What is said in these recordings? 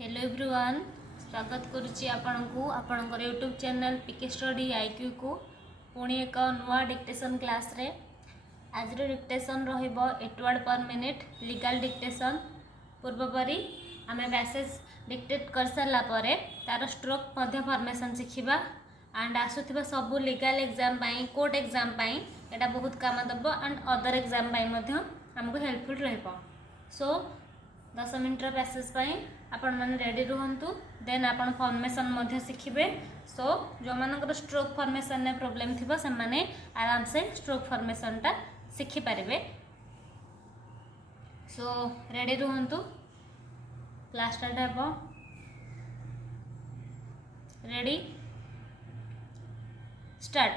Hello everyone, स्वागत करुच्ची आपणको आपणकर YouTube channel PK study IQ को पुणी एक नुआ डिक्टेशन क्लास रे। आज डिक्टेशन रहिबो 8 word per minute legal dictation. पूर्वपरी आम मैसेज डिक्टेट कर सारा पर तार स्ट्रोक फॉर्मेशन शिखा एंड आसुथिबा सब लीगल एग्जाम पाई कोर्ट एग्जाम पाई एटा बहुत काम दब एंड अदर एग्जाम पाई मध्य हमको हेल्पफुल रहबो। सो 10 मिनट पैसेज आपण मैंने रेडी रुहतु देन आपण फॉर्मेशन शिखिबे। सो जो मानकर स्ट्रोक फॉर्मेशन ने प्रॉब्लम थिबो से माने आराम से स्ट्रोक फॉर्मेशन टा शिखि पारिबे। सो रेडी रुहतु, क्लास स्टार्ट हेबो। Ready start.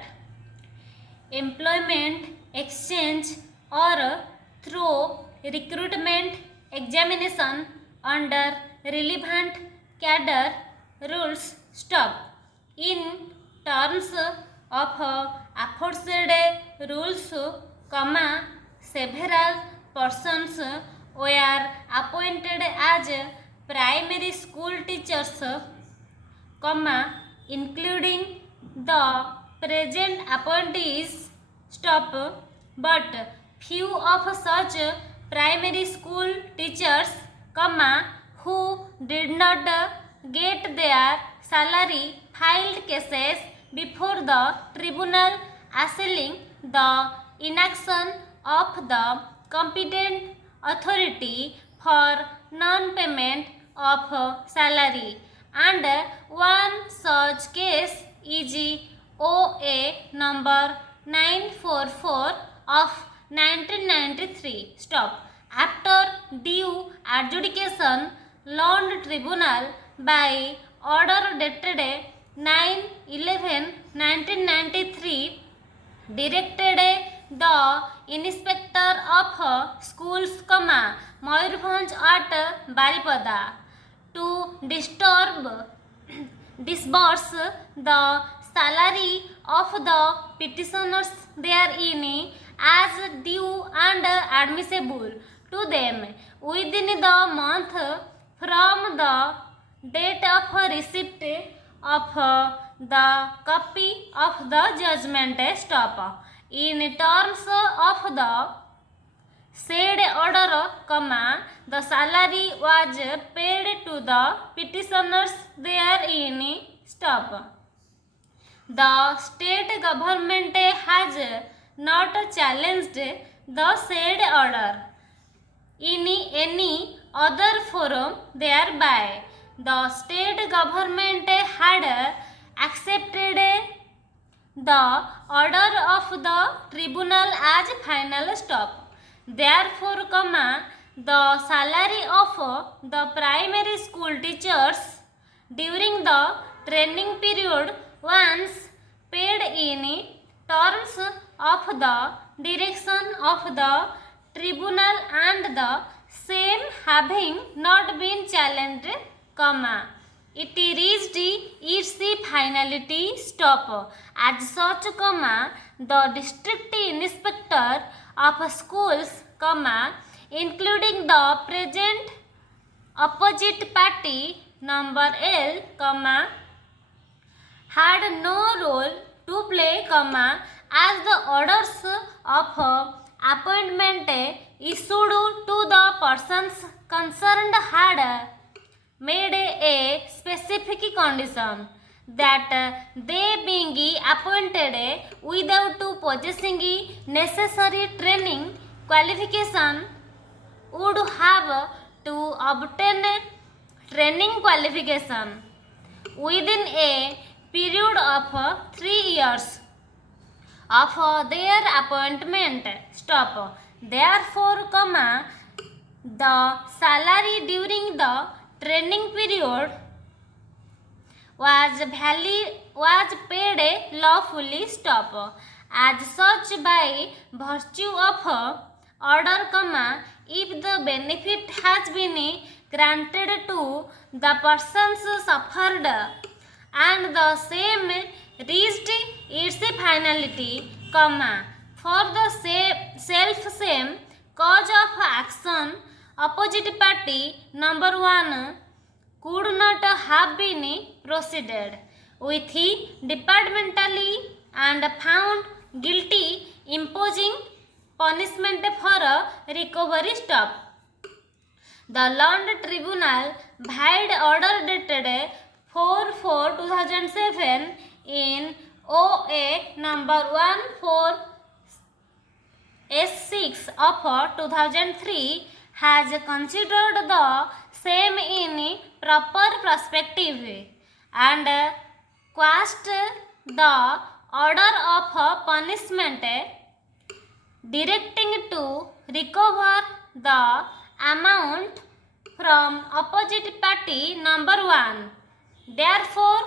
एम्प्लॉयमेंट एक्सचेंज और through recruitment examination under relevant cadre rules stop in terms of aforesaid rules, several persons were appointed as primary school teachers, including the present appointees stop, but few of such primary school teachers, who did not get their salary filed cases before the tribunal asking the inaction of the competent authority for non-payment of salary, and one such case is OA number 944 of 1993 stop. After due adjudication, Lord Tribunal by order dated 9/11/1993 directed the Inspector of Schools, Mayurbhanj at Baripada to disburse the salary of the petitioners therein as due and admissible to them within the month from the date of receipt of the copy of the judgment stop. In terms of the said order, the salary was paid to the petitioners therein stop. The state government has not challenged the said order in any other forum thereby. The state government had accepted the order of the tribunal as final stop. Therefore, the salary of the primary school teachers during the training period once paid in terms of the direction of the tribunal and the same having not been challenged, it reached its finality stop. As such, the district inspector of schools, including the present opposite party number L, had no role to play, as the orders of appointment issued to the persons concerned had made a specific condition that they being appointed without possessing necessary training qualification would have to obtain training qualification within a period of 3 years of their appointment stop. Therefore, the salary during the training period was paid lawfully stop. As such, by virtue of order, if the benefit has been granted to the persons suffered and the same reached its finality, for the self same cause of action opposite party number 1 could not have been proceeded with departmentally and found guilty imposing punishment for recovery stop. The Land Tribunal vide order dated 4/4/2007 in OA number 14S6 of 2003 has considered the same in proper perspective and quashed the order of punishment directing to recover the amount from opposite party number 1. Therefore,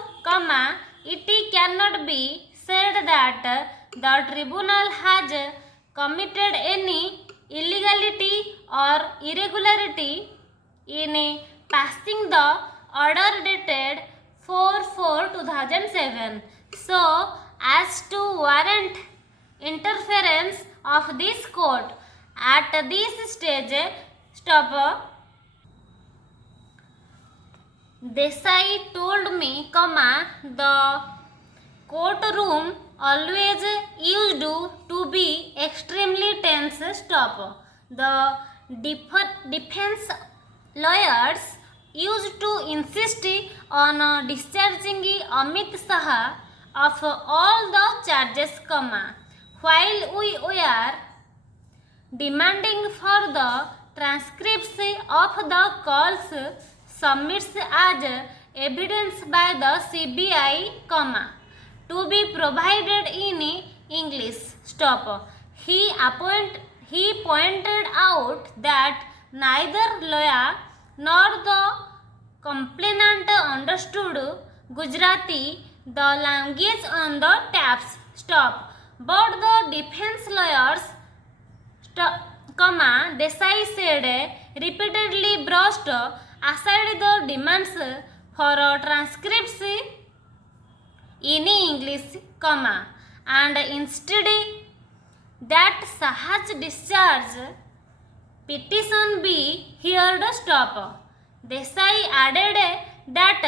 it cannot be said that the tribunal has committed any illegality or irregularity in passing the order dated 4/4/2007 so as to warrant interference of this court at this stage. Stop. Desai told me, the courtroom always used to be extremely tense. Stop. The defense lawyers used to insist on discharging Amit Saha of all the charges, while we were demanding for the transcripts of the calls submitted as evidence by the CBI, to be provided in English. Stop. He pointed out that neither lawyer nor the complainant understood Gujarati, the language on the taps. Stop. But the defense lawyers, Desai said, repeatedly brushed aside the demands for transcripts in English, and instead that Saha's discharge petition be heard. Stop. Desai added that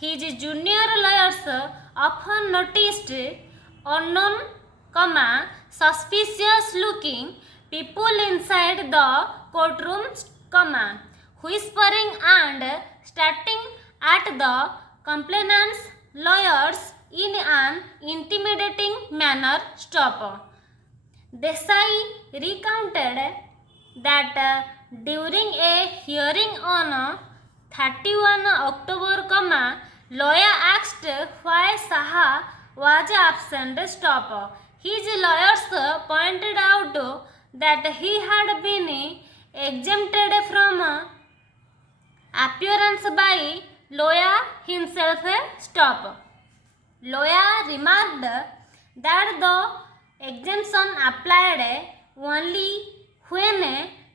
his junior lawyers often noticed unknown, suspicious looking people inside the courtroom, whispering and starting at the complainant's lawyers in an intimidating manner. Stop. Desai recounted that during a hearing on 31 October, lawyer asked why Saha was absent. Stop. His lawyers pointed out that he had been exempted from appearance by lawyer himself. Stop. Lawyer remarked that the exemption applied only when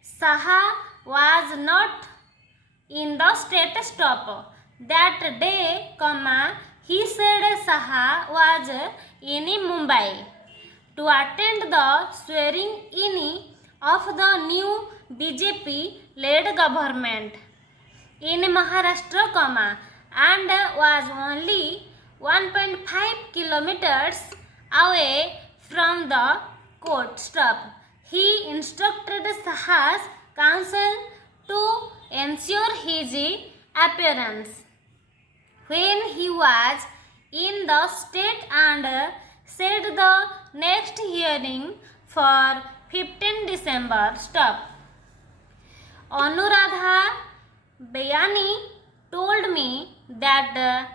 Saha was not in the state. Stop. That day, he said Saha was in Mumbai to attend the swearing in of the new BJP-led government in Maharashtra, and was only 1.5 kilometers away from the court. Stop. He instructed Saha's counsel to ensure his appearance when he was in the state and set the next hearing for 15 December. Stop. Anuradha Bayani told me that the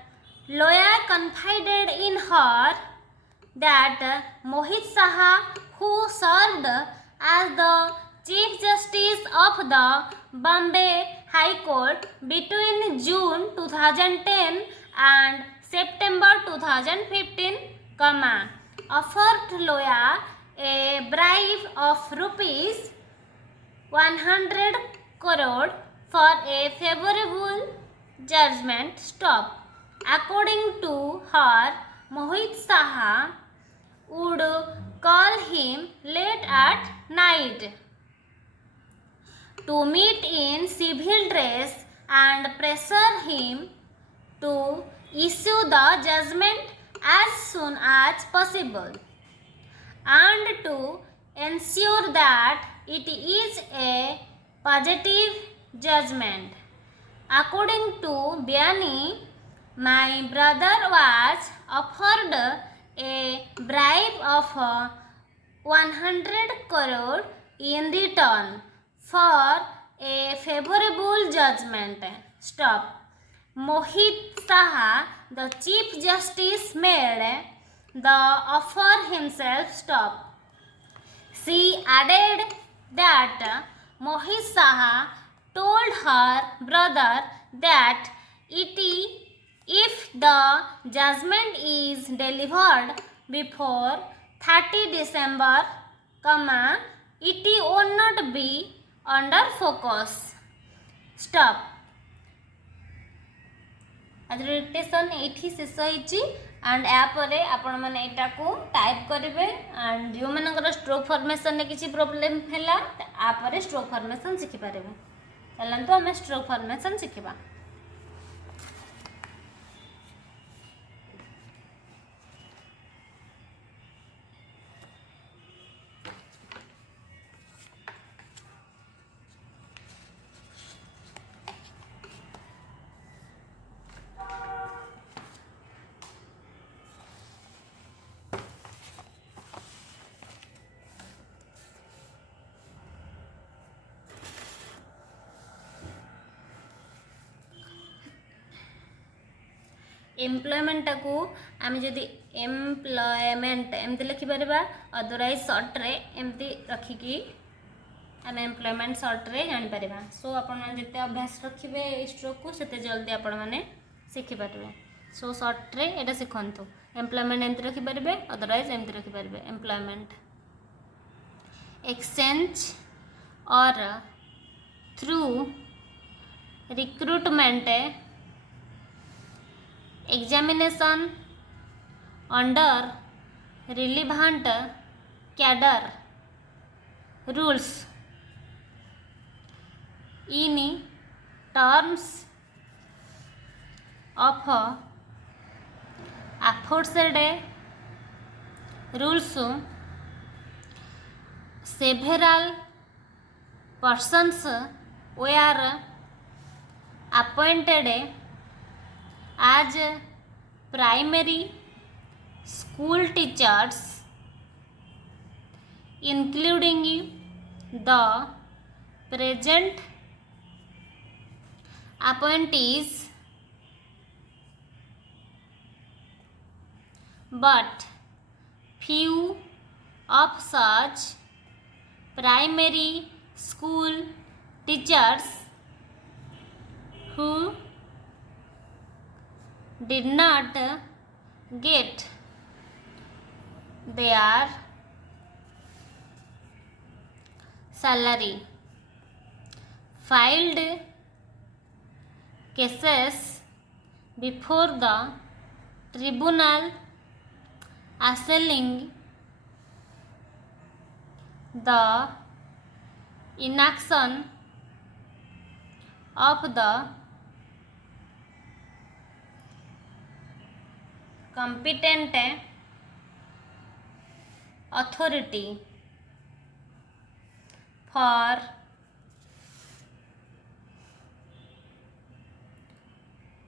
lawyer confided in her that Mohit Saha, who served as the Chief Justice of the Bombay High Court between June 2010 and September 2015, offered lawyer a bribe of rupees 100 crore for a favorable judgment. Stop. According to her, Mohit Saha would call him late at night to meet in civil dress and pressure him to issue the judgment as soon as possible and to ensure that it is a positive judgment. According to Biani, my brother was offered a bribe of 100 crore in return for a favorable judgment. Stop. Mohit Saha, the Chief Justice, made the offer himself. Stop. She added that Mohit Saha told her brother that if the judgment is delivered before 30 December, it will not be under focus. Stop. आज dictation ये शेष होती and यापर आपण मैंने यहाँ को type करेंगे and जो मनकर स्ट्रोक फॉर्मेशन किसी प्रोब्लेम है आप स्ट्रोक फॉर्मेशन शिखिपारे। चलते आम स्ट्रोक फॉर्मेशन शिखा। एम्प्लॉयमेंट को आम जदि एम्प्लॉयमेंट एमती लिखिपर अदरवाइज सर्ट रे एमती रखिकी आम एम्प्लॉयमेंट सर्ट रे जापर। सो आपते अभ्यास रखिए स्ट्रोक को सेते जल्दी आपण मैंने शिखिपारे। सो सर्ट रे एटा शिखु एम्प्लॉयमेंट एमती रखिपारे अदरवाइज एमती रखिपारे। एम्प्लॉयमेंट एक्सचेंज और through recruitment examination under relevant cadre rules in terms of aforesaid rules several persons were appointed as primary school teachers, including the present appointees, but few of such primary school teachers who did not get their salary filed cases before the tribunal asserting the inaction of the competent authority for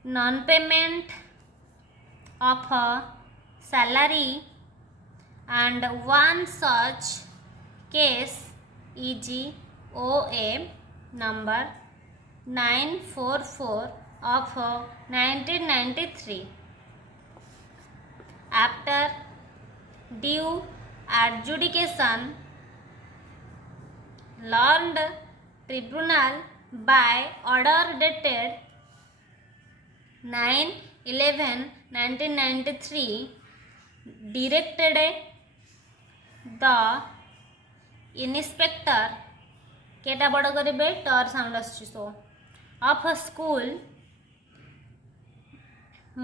non-payment of salary, and one such case is OA number 944 of 1993. After due adjudication, learned tribunal by order dated 9/11/1993 directed the inspector केटा बड़ करेंगे टर sound आसो of school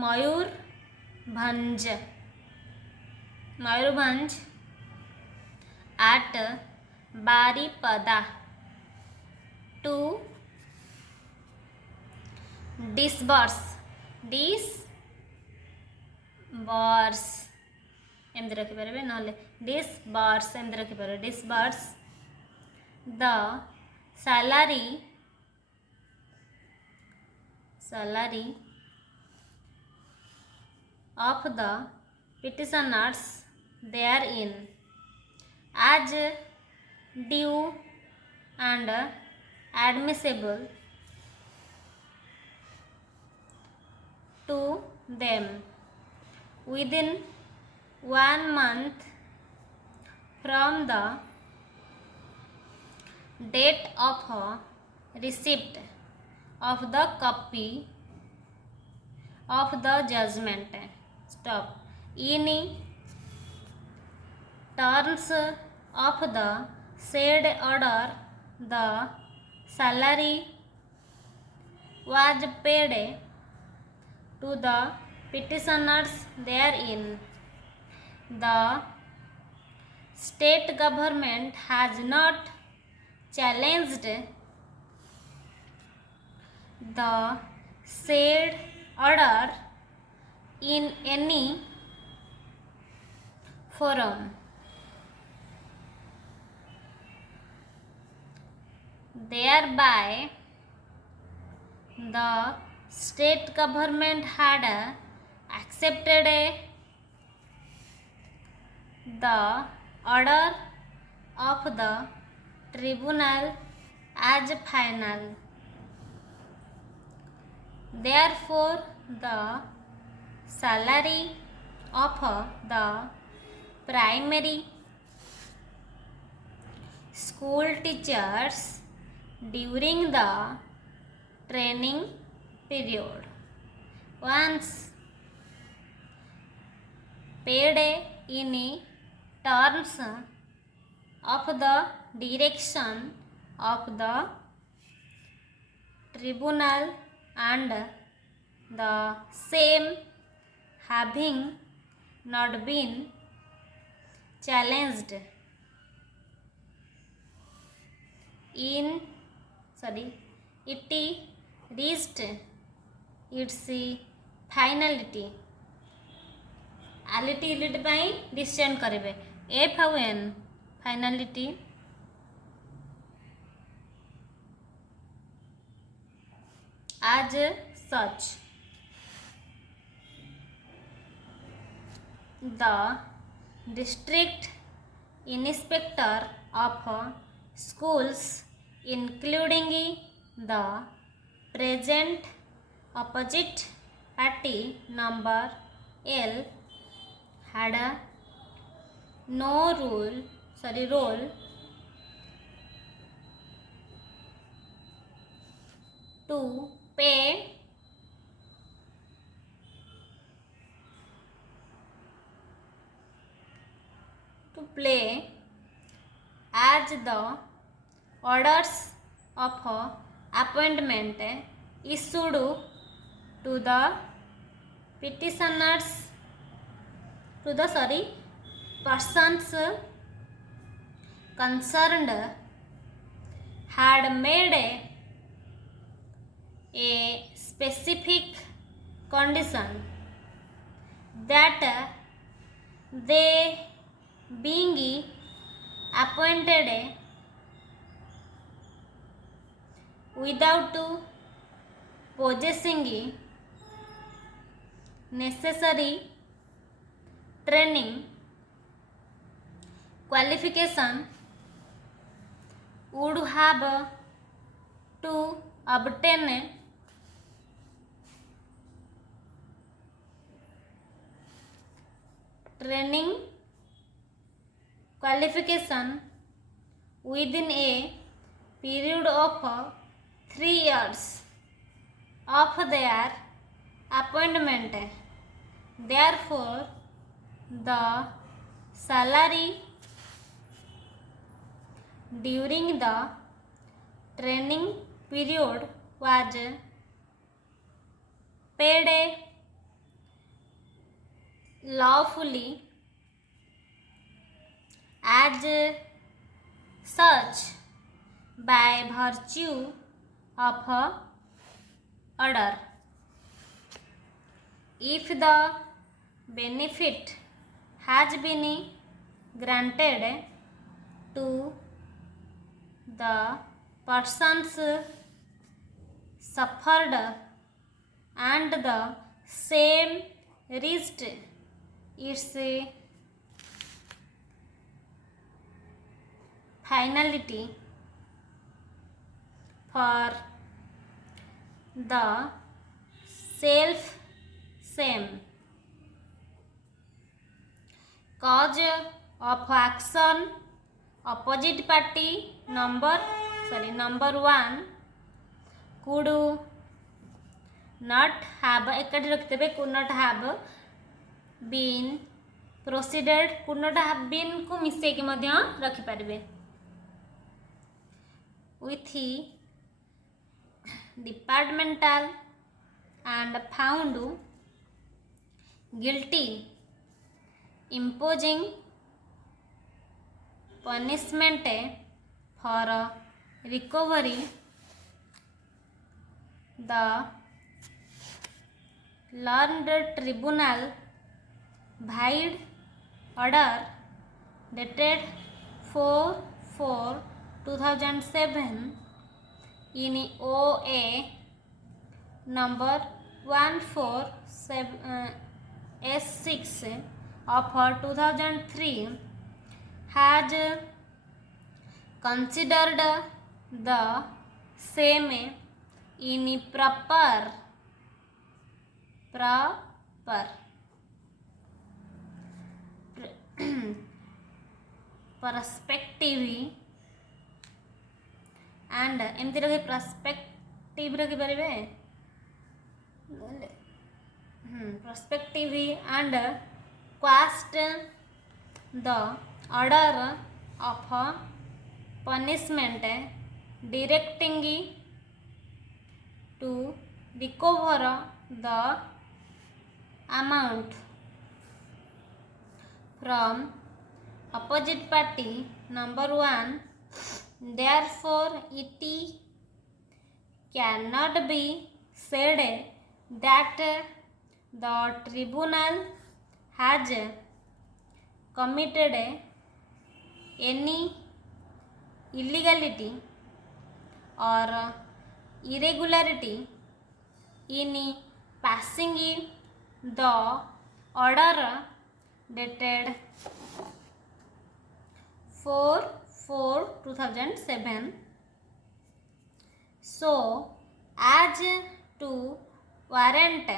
Mayurbhanj at Baripada to disburse disburse एमती रखिपारे ना disburse एमती रखिपारे disburse the salary of the petitioners therein as due and admissible to them within 1 month from the date of receipt of the copy of the judgment. Stop. In terms of the said order, the salary was paid to the petitioners therein. The state government has not challenged the said order in any forum. Thereby, the state government had accepted the order of the tribunal as final. Therefore, the salary of the primary school teachers during the training period once paid in terms of the direction of the tribunal and the same having not been challenged it reached its finality. आलिटी इलिटी पाई descend करेंगे एफ आउ एन finality as such the district inspector of schools including the present opposite party number L had no role to pay to play as the orders of appointment issued to the petitioners to the persons concerned had made a specific condition that they being appointed without possessing necessary training qualification would have to obtain training qualification within a period of 3 years of their appointment. Therefore, the salary during the training period was paid lawfully as such by virtue of order. if the benefit has been granted to the persons suffered and the same reached its finality for the self same cause of action opposite party number 1 could not have एकाठी रखते could not have been proceeded could not have been को मिसे के मध्य रखि परिबे with departmental and found guilty imposing punishment for recovery the learned tribunal void order dated 4/4/2007 in OA number 147S6 of 2003 has considered the same improper perspective and एमती रखे perspective रखी परिबे perspective and quashed the order of punishment directing to recover the amount from opposite party number 1 therefore it cannot be said that the tribunal has committed any illegality or irregularity in passing the order dated 4/4/2007 so as to warrant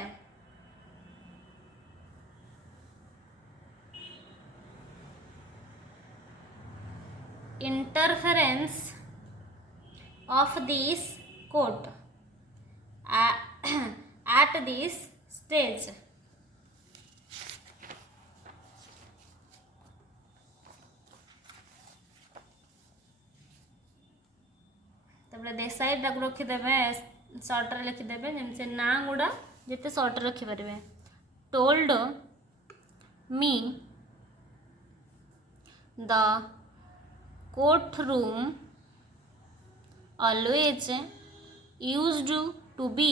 interference of this court at this stage तबले देसाई टाक रखिदेवे shirt रे लिखिदेवे जैसे ना गुड़ा जिते सर्ट रखिपारे told me the court room always used to be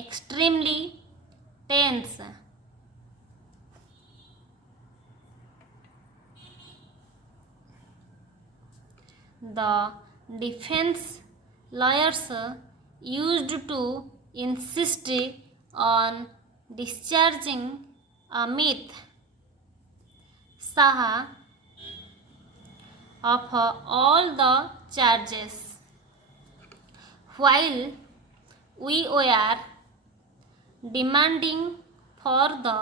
extremely tense the defense lawyers used to insist on discharging Amit Saha of all the charges while we were demanding for the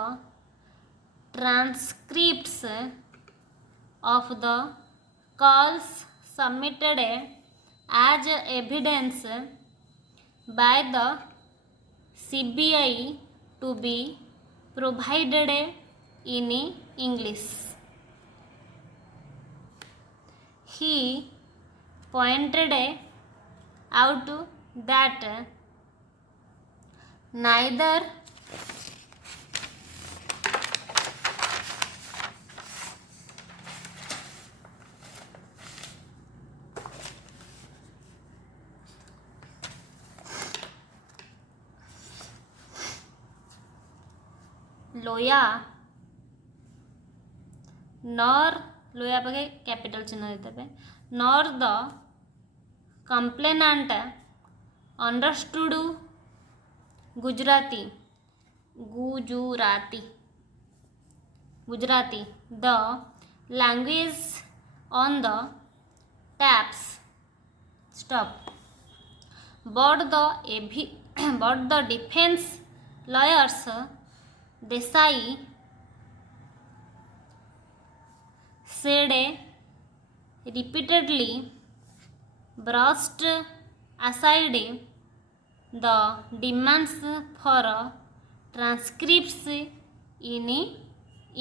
transcripts of the calls submitted as evidence by the CBI to be provided in English. He pointed out that neither लोया नर लोया पाखे capital चिन्ह देते नर the complainant understood Gujarati Gujarati the language on the taps stop but the defence lawyers Desai said repeatedly brushed aside the demands for transcripts in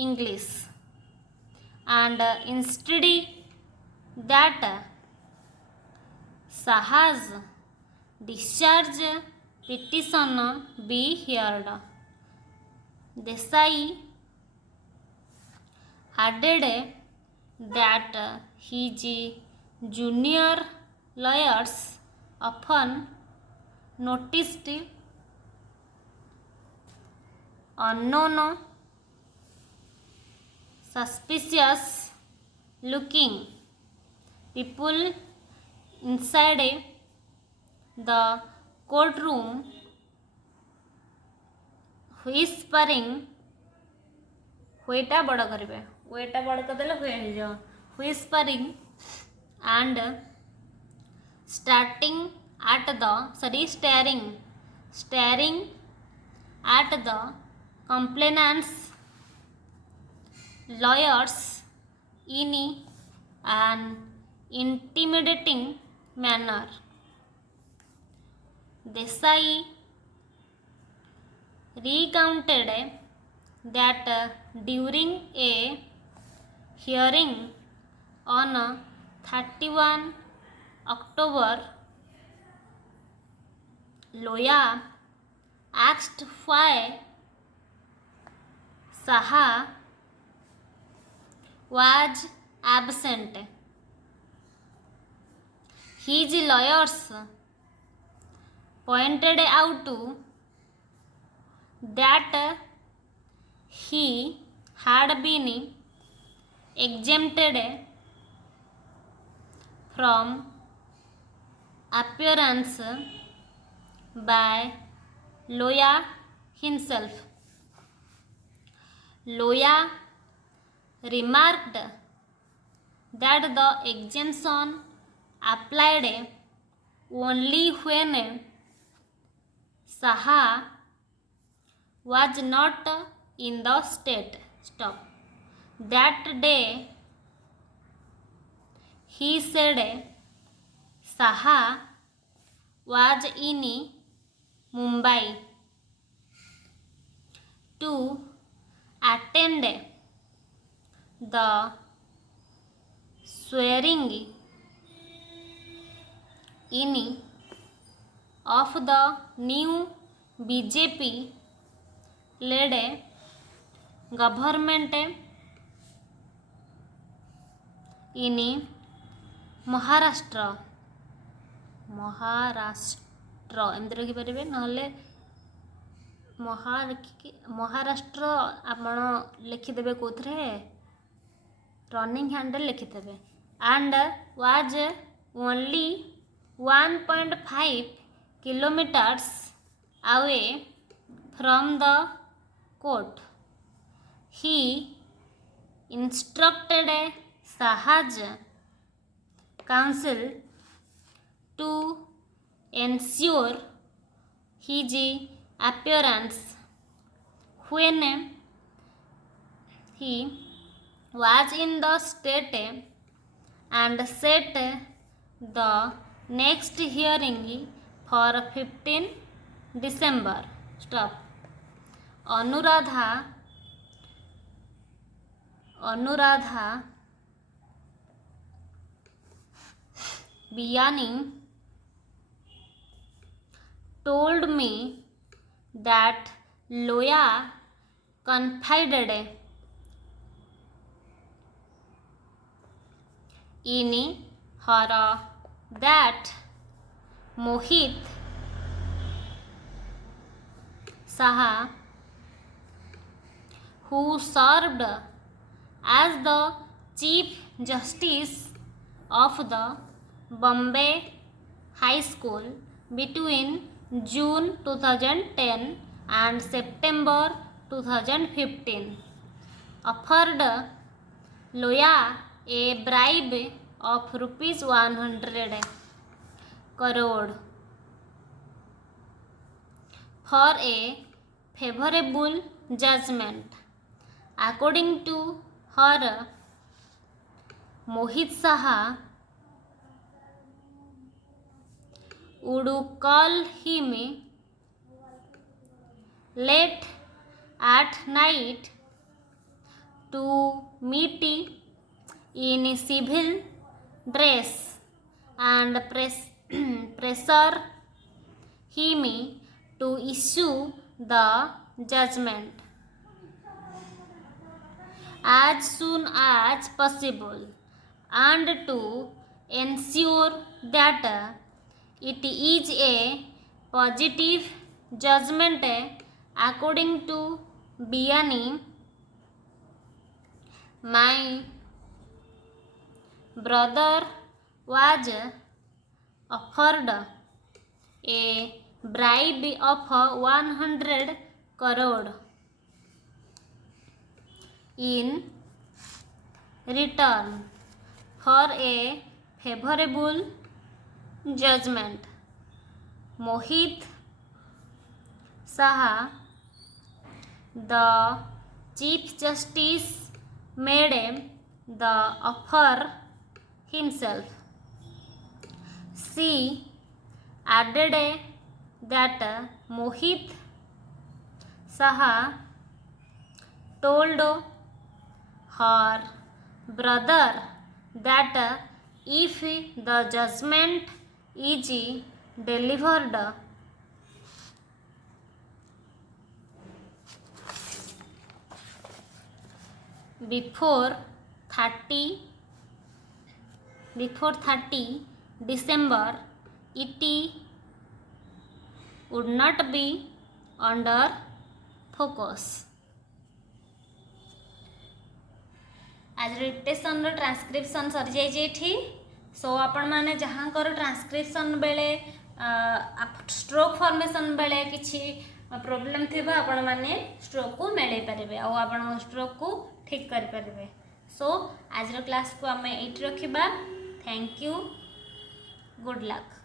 English and instead that Saha's discharge petition be heard. Desai added that his junior lawyers often noticed unknown suspicious looking people inside the courtroom whispering हुएटा बड़ करेंगे हुएटा बड़ करदे हुए हो whispering and staring at the complainants lawyers in an intimidating manner. Desai recounted that during a hearing on 31 October, Loya asked why Saha was absent. His lawyers pointed out that he had been exempted from appearance by Loya himself. Loya remarked that the exemption applied only when Saha was not in the state. Stop. That day, he said Saha was in Mumbai to attend the swearing in of the new BJP led government in Maharashtra एमती रखिपारे ना महाराष्ट्र आपण लिखिदेवे कौथे running handle लिखिदेवे and was only 1.5 kilometers away from the court. He instructed Saha's counsel to ensure his appearance when he was in the state and set the next hearing for 15 December. Stop. Anuradha Biyani told me that Loya confided in her that Mohit Saha who served as the Chief Justice of the Bombay High School between June 2010 and September 2015, offered Loya a bribe of rupees 100 crore for a favorable judgment. According to her, Mohit Saha would call him late at night to meet in civil dress and pressure him to issue the judgment as soon as possible and to ensure that it is a positive judgment. According to Biani, my brother was offered a bribe of 100 crore in return for a favorable judgment. Mohit Saha, the Chief Justice, made the offer himself. She added that Mohit Saha told her brother that if the judgment is delivered before 30 December, it would not be under focus. आज dictation transcription सरी जाइए। सो आपण मैंने जहाँ कर transcription बेले stroke formation बेले किसी प्रोब्लेम थी आपण मैंने स्ट्रोक को मिल पारे और स्ट्रोक को ठीक करें। सो आज क्लास को आम ये रखा। Thank you, good luck.